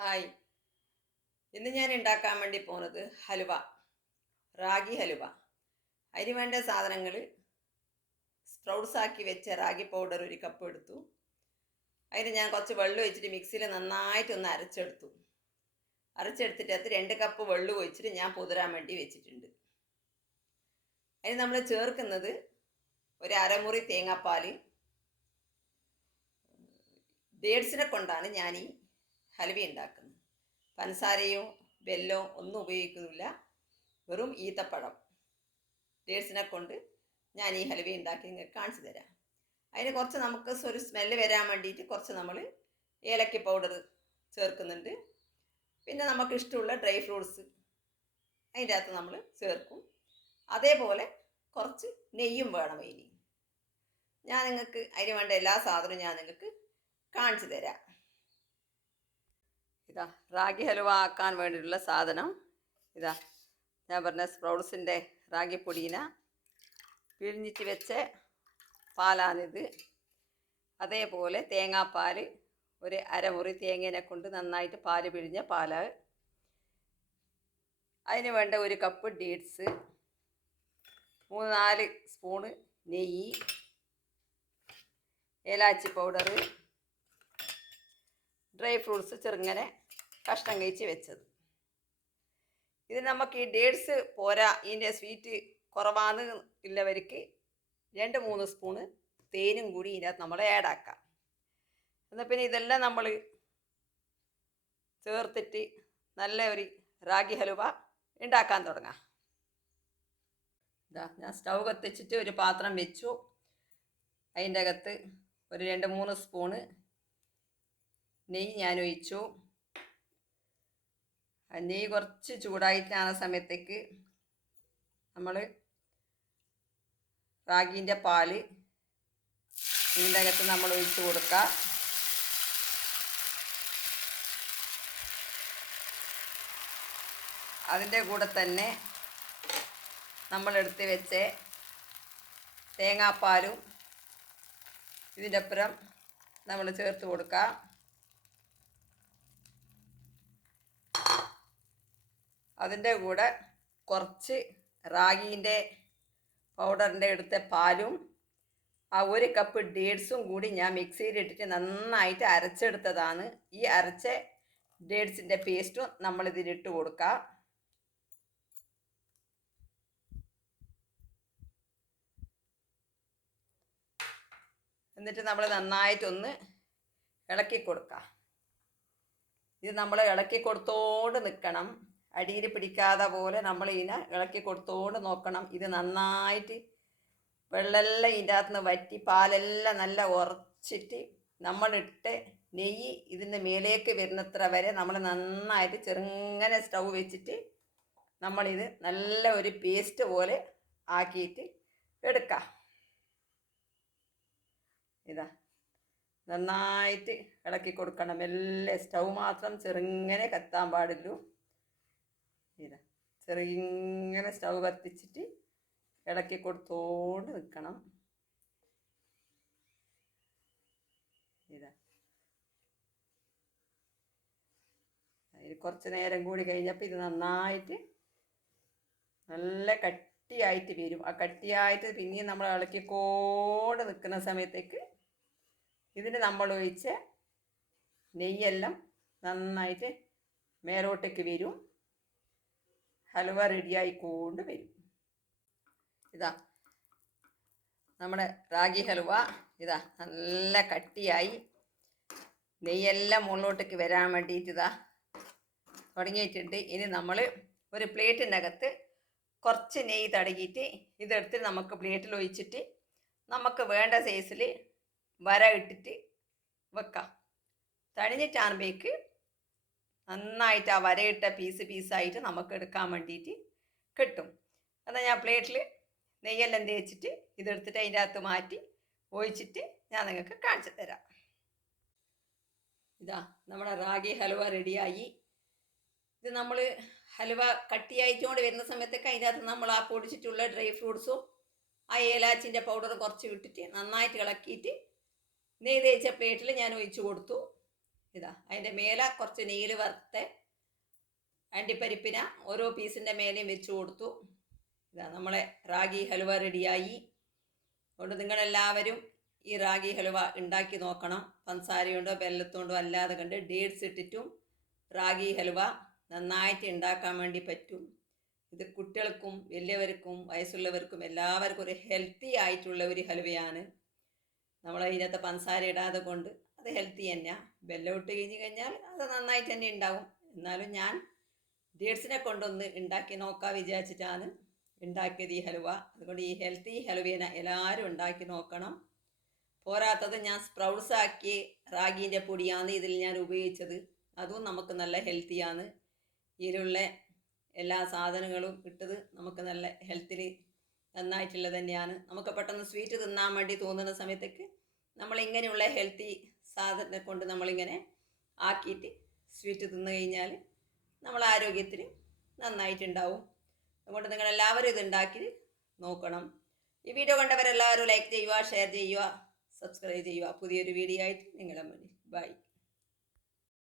Hi. ഇന്ന് ഞാൻ ഉണ്ടാക്കാൻ വേണ്ടി പോകുന്നത് ഹലുവ, റാഗി ഹലുവ. അതിന് വേണ്ട സാധനങ്ങൾ: സ്പ്രൗട്ട്സ് ആക്കി വെച്ച റാഗി പൗഡർ 1 കപ്പ് എടുത്തു. അതിന് ഞാൻ കുറച്ച് വെള്ളം ഒഴിച്ചിട്ട് മിക്സിയിൽ നന്നായിട്ടൊന്ന് അരച്ചെടുത്തിട്ട് അത് 2 കപ്പ് വെള്ളം ഒഴിച്ചിട്ട് ഞാൻ പുതിരാൻ വേണ്ടി വെച്ചിട്ടുണ്ട്. അതിന് നമ്മൾ ചേർക്കുന്നത് ഒരു അരമുറി തേങ്ങാപ്പാൽ. ഡേറ്റ്സിനെ കൊണ്ടാണ് ഞാൻ ഈ ഹലുവ ഉണ്ടാക്കുന്നത്. പഞ്ചസാരയോ വെല്ലോ ഒന്നും ഉപയോഗിക്കുന്നില്ല, വെറും ഈത്തപ്പഴം. ഡേറ്റ്സിനെ കൊണ്ട് ഞാൻ ഈ ഹലുവ ഉണ്ടാക്കി നിങ്ങൾക്ക് കാണിച്ചു തരാം. അതിന് കുറച്ച് നമുക്ക് ഒരു സ്മെല്ല് വരാൻ വേണ്ടിയിട്ട് കുറച്ച് നമ്മൾ ഏലക്ക പൗഡർ ചേർക്കുന്നുണ്ട്. പിന്നെ നമുക്ക് ഇഷ്ടമുള്ള ഡ്രൈ ഫ്രൂട്ട്സ് അതിൻ്റെ അകത്ത് നമ്മൾ ചേർക്കും. അതേപോലെ കുറച്ച് നെയ്യും വേണം. ഇനി ഞാൻ നിങ്ങൾക്ക് അതിന് വേണ്ട എല്ലാ സാധനവും ഞാൻ നിങ്ങൾക്ക് കാണിച്ചു തരാം. ഇതാ റാഗി ഹലുവ ആക്കാൻ വേണ്ടിയിട്ടുള്ള സാധനം. ഇതാ ഞാൻ പറഞ്ഞ സ്പ്രൗട്ട്സിൻ്റെ റാഗിപ്പൊടീന പിഴിഞ്ഞിട്ട് വെച്ച പാലാണിത്. അതേപോലെ തേങ്ങാപ്പാൽ, ഒരു അരമുറി തേങ്ങേനെ കൊണ്ട് നന്നായിട്ട് പാല് പിഴിഞ്ഞ പാല്. അതിന് വേണ്ട 1 കപ്പ് ഡേറ്റ്സ്, 3-4 സ്പൂണ് നെയ്യ്, ഏലാച്ചി പൗഡർ, ഡ്രൈ ഫ്രൂട്ട്സ് ചെറുങ്ങനെ കഷ്ണം കഴിച്ച് വെച്ചത്. ഇത് നമുക്ക് ഈ ഡേറ്റ്സ് പോരാ, ഇതിൻ്റെ സ്വീറ്റ് കുറവാന്ന് ഉള്ളവർക്ക് 2-3 സ്പൂണ് തേനും കൂടി ഇതിനകത്ത് നമ്മൾ ആഡാക്കാം. എന്നാൽ പിന്നെ ഇതെല്ലാം നമ്മൾ ചേർത്തിട്ട് നല്ല ഒരു റാഗി ഹലുവ ഉണ്ടാക്കാൻ തുടങ്ങാം. ഇതാ ഞാൻ സ്റ്റൗ കത്തിച്ചിട്ട് ഒരു പാത്രം വെച്ചു. അതിൻ്റെ അകത്ത് ഒരു 2-3 സ്പൂണ് നെയ്യ് ഞാൻ ഒഴിച്ചു. നെയ്യ് കുറച്ച് ചൂടായിട്ടാണ് സമയത്തേക്ക് നമ്മൾ റാഗീൻ്റെ പാല് ഇതിൻ്റെ അകത്ത് നമ്മൾ ഒഴിച്ച് കൊടുക്കുക. അതിൻ്റെ കൂടെ തന്നെ നമ്മളെടുത്ത് വെച്ച തേങ്ങാപ്പാലും ഇതിൻ്റെ അപ്പുറം നമ്മൾ ചേർത്ത് കൊടുക്കുക. അതിൻ്റെ കൂടെ കുറച്ച് റാഗീൻ്റെ പൗഡറിൻ്റെ എടുത്ത പാലും ആ 1 കപ്പ് ഡേറ്റ്സും കൂടി ഞാൻ മിക്സിയിലിട്ടിട്ട് നന്നായിട്ട് അരച്ചെടുത്തതാണ്. ഈ അരച്ച ഡേറ്റ്സിൻ്റെ പേസ്റ്റും നമ്മളിതിലിട്ട് കൊടുക്കുക. എന്നിട്ട് നമ്മൾ നന്നായിട്ടൊന്ന് ഇളക്കി കൊടുക്കുക. ഇത് നമ്മൾ ഇളക്കി കൊടുത്തോണ്ട് നിൽക്കണം, അടിയിൽ പിടിക്കാതെ പോലെ നമ്മൾ ഇതിനെ ഇളക്കി കൊടുത്തോണ്ട് നോക്കണം. ഇത് നന്നായിട്ട് വെള്ളമെല്ലാം ഇതിൻ്റെ അകത്ത് നിന്ന് വറ്റി പാലെല്ലാം നല്ല ഉറച്ചിട്ട് നമ്മളിട്ട് നെയ്യ് ഇതിന് മേലേക്ക് വരുന്നത്ര വരെ നമ്മൾ നന്നായിട്ട് ചെറുങ്ങനെ സ്റ്റൗ വെച്ചിട്ട് നമ്മളിത് നല്ല ഒരു പേസ്റ്റ് പോലെ ആക്കിയിട്ട് എടുക്കാം. ഇതാ നന്നായിട്ട് ഇളക്കി കൊടുക്കണം. എല്ലാം സ്റ്റൗ മാത്രം ചെറുങ്ങനെ കത്താൻ പാടുള്ളൂ. ഇതാ ചെറുങ്ങനെ സ്റ്റൗ കത്തിച്ചിട്ട് ഇളക്കി കൊടുത്തോണ്ട് നിൽക്കണം. ഇതാ കുറച്ച് നേരം കൂടി കഴിഞ്ഞപ്പോൾ ഇത് നന്നായിട്ട് നല്ല കട്ടിയായിട്ട് വരും. ആ കട്ടിയായിട്ട് പിന്നെയും നമ്മൾ ഇളക്കിക്കോണ്ട് നിൽക്കുന്ന സമയത്തേക്ക് ഇതിന് നമ്മൾ ഒഴിച്ച നെയ്യെല്ലാം നന്നായിട്ട് മേലോട്ടേക്ക് വരും. ഹലുവ റെഡിയായിക്കൊണ്ട് വരും. ഇതാ നമ്മുടെ റാഗി ഹലുവ ഇതാ നല്ല കട്ടിയായി നെയ്യെല്ലാം മുകളിലോട്ടേക്ക് വരാൻ വേണ്ടിയിട്ട് ഇതാ തുടങ്ങിയിട്ടുണ്ട്. ഇനി നമ്മൾ ഒരു പ്ലേറ്റിൻ്റെ അകത്ത് കുറച്ച് നെയ്യ് തടകിയിട്ട് ഇതെടുത്ത് നമുക്ക് പ്ലേറ്റിൽ ഒഴിച്ചിട്ട് നമുക്ക് വേണ്ട സൈസിൽ വര ഇട്ടിട്ട് വെക്കാം. തണിഞ്ഞിട്ടാകുമ്പോഴേക്ക് നന്നായിട്ട് ആ വരയിട്ട പീസായിട്ട് നമുക്ക് എടുക്കാൻ വേണ്ടിയിട്ട് കിട്ടും. എന്നാൽ ഞാൻ പ്ലേറ്റിൽ നെയ്യെല്ലാം തേച്ചിട്ട് ഇതെടുത്തിട്ട് അതിൻ്റെ അകത്ത് മാറ്റി ഒഴിച്ചിട്ട് ഞാൻ നിങ്ങൾക്ക് കാണിച്ചു തരാം. ഇതാ നമ്മുടെ റാഗി ഹലുവ റെഡിയായി. ഇത് നമ്മൾ ഹലുവ കട്ടിയായിച്ചുകൊണ്ട് വരുന്ന സമയത്തൊക്കെ അതിൻ്റെ അകത്ത് നമ്മൾ ആ പൊടിച്ചിട്ടുള്ള ഡ്രൈ ഫ്രൂട്ട്സും ആ ഏലാച്ചിൻ്റെ പൗഡറും കുറച്ച് ഇട്ടിട്ട് നന്നായിട്ട് ഇളക്കിയിട്ട് നെയ്യ് തേച്ച പ്ലേറ്റിൽ ഞാൻ ഒഴിച്ചു കൊടുത്തു. ഇതാ അതിൻ്റെ മേലെ കുറച്ച് നെയ്യിൽ വറുത്ത അണ്ടിപ്പരിപ്പിന ഓരോ പീസിൻ്റെ മേലെയും വെച്ച് കൊടുത്തു. ഇതാ നമ്മളെ റാഗി ഹലുവ റെഡിയായി. അതുകൊണ്ട് നിങ്ങളെല്ലാവരും ഈ റാഗി ഹലുവ ഉണ്ടാക്കി നോക്കണം. പഞ്ചസാരയുണ്ടോ ബെല്ലത്തുകൊണ്ടോ അല്ലാതെ കണ്ട് ഡേറ്റ്സ് ഇട്ടിട്ടും റാഗി ഹലുവ നന്നായിട്ട് ഉണ്ടാക്കാൻ വേണ്ടി പറ്റും. ഇത് കുട്ടികൾക്കും വലിയവർക്കും വയസ്സുള്ളവർക്കും എല്ലാവർക്കും ഒരു ഹെൽത്തി ആയിട്ടുള്ള ഒരു ഹലുവയാണ്. നമ്മൾ ഇതിനകത്ത് പഞ്ചസാര ഇടാതെ കൊണ്ട് അത് ഹെൽത്തി തന്നെയാണ്. ബെല്ലം ഇട്ട് കഴിഞ്ഞ് കഴിഞ്ഞാൽ അത് നന്നായിട്ട് തന്നെ ഉണ്ടാവും. എന്നാലും ഞാൻ ഡേറ്റ്സിനെ കൊണ്ടൊന്ന് ഉണ്ടാക്കി നോക്കാൻ വിചാരിച്ചിട്ടാണ് ഉണ്ടാക്കിയത് ഈ ഹലുവ. അതുകൊണ്ട് ഈ ഹെൽത്തി ഹലുവേനെ എല്ലാവരും ഉണ്ടാക്കി നോക്കണം. പോരാത്തത് ഞാൻ സ്പ്രൗട്ട്സ് ആക്കി റാഗീൻ്റെ പൊടിയാണ് ഇതിൽ ഞാൻ ഉപയോഗിച്ചത്. അതും നമുക്ക് നല്ല ഹെൽത്തിയാണ്. ഇതിലുള്ള എല്ലാ സാധനങ്ങളും ഇട്ടത് നമുക്ക് നല്ല ഹെൽത്തിൽ നന്നായിട്ടുള്ളത് തന്നെയാണ്. നമുക്ക് പെട്ടെന്ന് സ്വീറ്റ് തിന്നാൻ വേണ്ടി തോന്നുന്ന സമയത്തേക്ക് നമ്മളിങ്ങനെയുള്ള ഹെൽത്തി സാധനം കൊണ്ട് നമ്മളിങ്ങനെ ആക്കിയിട്ട് സ്വീറ്റ് തിന്നു കഴിഞ്ഞാൽ നമ്മളെ ആരോഗ്യത്തിന് നന്നായിട്ടുണ്ടാവും. അതുകൊണ്ട് നിങ്ങളെല്ലാവരും ഇത് ഉണ്ടാക്കി നോക്കണം. ഈ വീഡിയോ കണ്ടവരെല്ലാവരും ലൈക്ക് ചെയ്യുക, ഷെയർ ചെയ്യുക, സബ്സ്ക്രൈബ് ചെയ്യുക. പുതിയൊരു വീഡിയോ ആയിട്ട് നിങ്ങളെ മുന്നിൽ. ബൈ.